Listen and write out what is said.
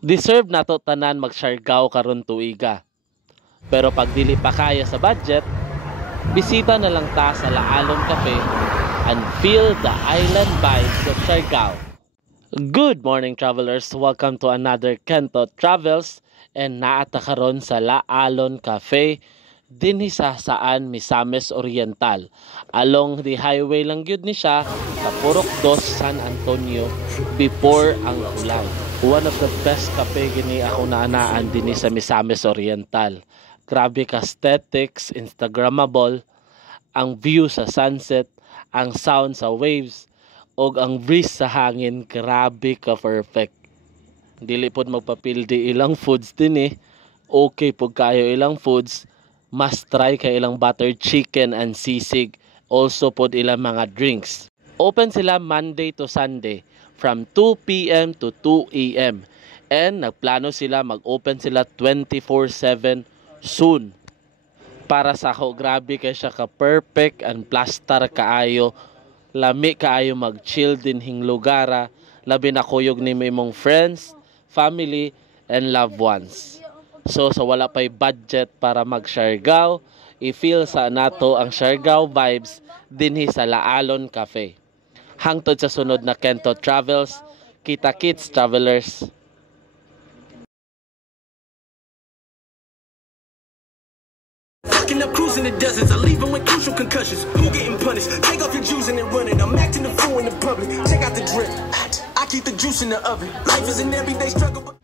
Deserve nato tanan mag-Siargao karon tuiga. Pero pag dili pa kaya sa budget, bisita na lang ta sa Laalon Cafe and feel the island vibes of Siargao. Good morning travelers, welcome to another Kento Travels and naata karon sa Laalon Cafe dinhi sa saan Misamis Oriental. Along the highway lang gyud ni siya sa Purok 2 San Antonio before ang ulan. One of the best cafe gini ako naanaan dinhi sa Misamis Oriental. Grabe ka aesthetics, instagrammable, ang view sa sunset, ang sound sa waves, og ang breeze sa hangin, grabe ka perfect. Dili pod magpapildi ilang foods din okay pud kayo ilang foods. Must try kay ilang buttered chicken and sisig. Also pod ilang mga drinks. Open sila Monday to Sunday from 2 p.m. to 2 a.m. And nagplano sila mag-open sila 24/7 soon. Para sa ako, grabe kay siya ka perfect and plaster kaayo. Lami kaayo mag-chill din hing lugara. Labi na kuyog ni imong friends, family, and loved ones. So sa wala pa'y budget para mag-Siargao, i-feel sa nato ang Siargao vibes dinhi sa Laalon Cafe. Hangtod sa sunod na Kento Travels, kita-kits travelers! Fucking up cruising the deserts, I leave them with crucial concussions. Who getting punished? Take off your juice and then run it. I'm acting the fool in the public. Check out the drip. I keep the juice in the oven. Life is an everyday struggle.